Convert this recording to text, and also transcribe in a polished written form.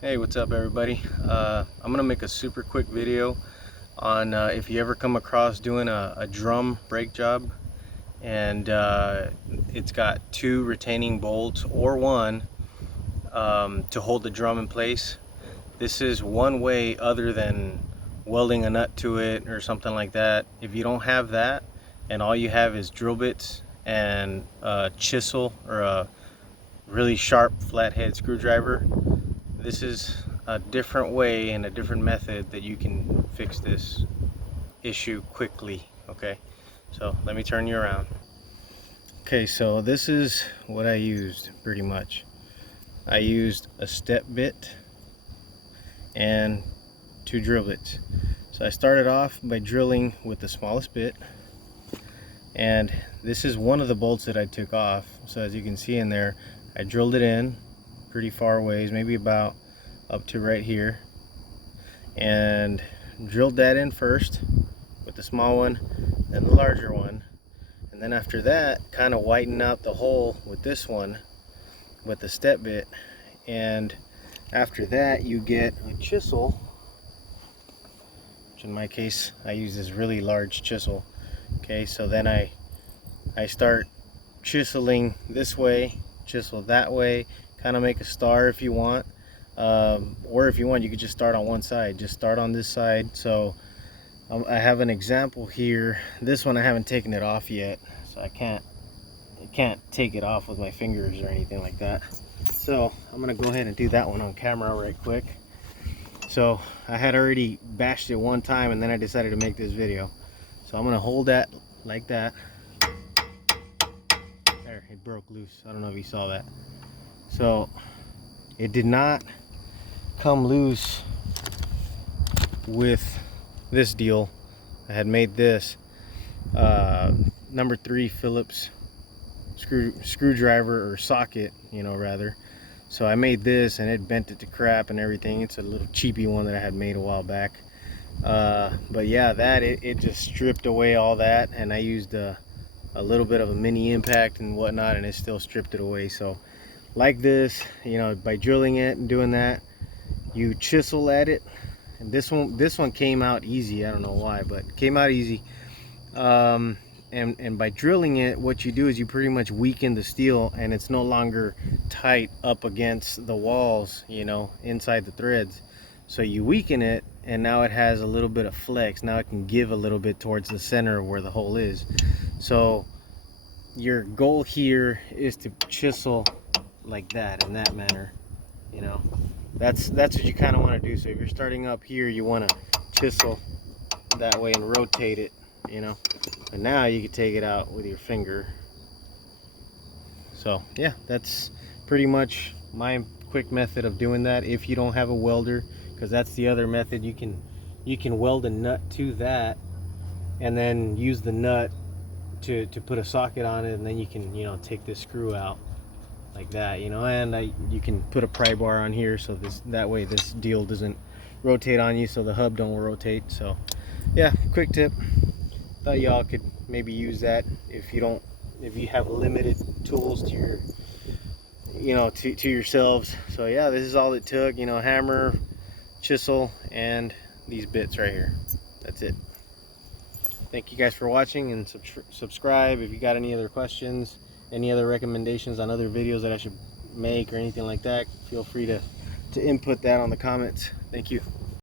Hey, what's up everybody? I'm gonna make a super quick video on if you ever come across doing a drum brake job and it's got two retaining bolts or one to hold the drum in place. This is one way other than welding a nut to it or something like that. If you don't have that and all you have is drill bits and a chisel or a really sharp flathead screwdriver, this is a different way and a different method that you can fix this issue quickly. Okay, so let me turn you around. Okay, so this is what I used pretty much. I used a step bit and two drill bits. So I started off by drilling with the smallest bit, and this is one of the bolts that I took off. So as you can see in there, I drilled it in pretty far ways, maybe about up to right here, and drilled that in first with the small one, then the larger one, and then after that kind of whiten out the hole with this one with the step bit. And after that you get a chisel, which in my case I use this really large chisel. Okay, so then I start chiseling this way, chisel that way, kind of make a star if you want, or if you want you could just start on one side, just start on this side. So I have an example here. This one I haven't taken it off yet, so I can't take it off with my fingers or anything like that. So I'm gonna go ahead and do that one on camera right quick. So I had already bashed it one time and then I decided to make this video. So I'm gonna hold that like that. There, it broke loose. I don't know if you saw that. So it did not come loose with this deal. I had made this number 3 Phillips screwdriver or socket, rather. So I made this and it bent it to crap and everything. It's a little cheapy one that I had made a while back. But yeah, it just stripped away all that, and I used a little bit of a mini impact and whatnot, and it still stripped it away. So like this, by drilling it and doing that, you chisel at it. And this one came out easy. I don't know why, but it came out easy. And by drilling it, what you do is you pretty much weaken the steel, and it's no longer tight up against the walls, inside the threads. So you weaken it, and now it has a little bit of flex. Now it can give a little bit towards the center where the hole is. So your goal here is to chisel like that, in that manner. That's what you kind of want to do. So if you're starting up here, you want to chisel that way and rotate it, and now you can take it out with your finger. So yeah, that's pretty much my quick method of doing that. If you don't have a welder, because that's the other method, you can weld a nut to that and then use the nut to put a socket on it, and then you can take this screw out like that, and you can put a pry bar on here, so that way this deal doesn't rotate on you, so the hub don't rotate. So yeah, quick tip. Thought y'all could maybe use that if you have limited tools to your to yourselves. So yeah, this is all it took, hammer, chisel, and these bits right here. That's it. Thank you guys for watching, and subscribe. If you got any other questions, any other recommendations on other videos that I should make or anything like that, feel free to input that on the comments. Thank you.